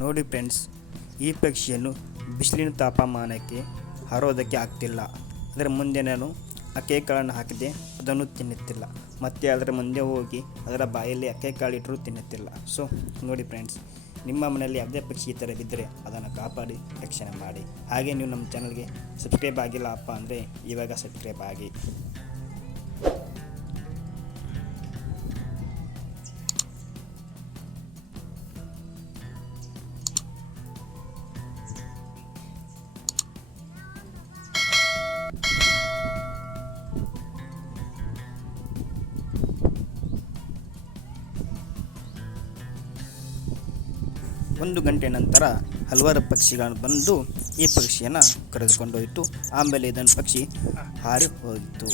ನೋಡಿ ಫ್ರೆಂಡ್ಸ್, ಈ ಪಕ್ಷಿಯನ್ನು ಬಿಸಿಲಿನ ತಾಪಮಾನಕ್ಕೆ ಹಾರೋದಕ್ಕೆ ಆಗ್ತಿಲ್ಲ ಅದರ ಮುಂದೆ ನಾನು ಅಕ್ಕೆಕಾಳನ್ನು ಹಾಕಿದೆ, ಅದನ್ನು ತಿನ್ನುತ್ತಿಲ್ಲ. ಮತ್ತೆ ಅದರ ಮುಂದೆ ಹೋಗಿ ಅದರ ಬಾಯಲ್ಲಿ ಅಕ್ಕೆಕಾಳು ಇಟ್ಟರೂ ತಿನ್ನುತ್ತಿಲ್ಲ. ಸೊ ನೋಡಿ ಫ್ರೆಂಡ್ಸ್, ನಿಮ್ಮ ಮನೆಯಲ್ಲಿ ಯಾವುದೇ ಪಕ್ಷಿ ಈ ಥರ ಬಿದ್ದರೆ ಅದನ್ನು ಕಾಪಾಡಿ, ರಕ್ಷಣೆ ಮಾಡಿ. ಹಾಗೆ ನೀವು ನಮ್ಮ ಚಾನಲ್ಗೆ ಸಬ್ಸ್ಕ್ರೈಬ್ ಆಗಿಲ್ಲ ಅಪ್ಪ ಅಂದರೆ ಇವಾಗ ಸಬ್ಸ್ಕ್ರೈಬ್ ಆಗಿ. ಒಂದು ಗಂಟೆ ನಂತರ ಹಲವಾರು ಪಕ್ಷಿಗಳು ಬಂದು ಈ ಪಕ್ಷಿಯನ್ನು ಕರೆದುಕೊಂಡೋಯಿತು ಆಮೇಲೆ ಇದನ್ನು ಪಕ್ಷಿ ಹಾರಿ ಹೋಯಿತು.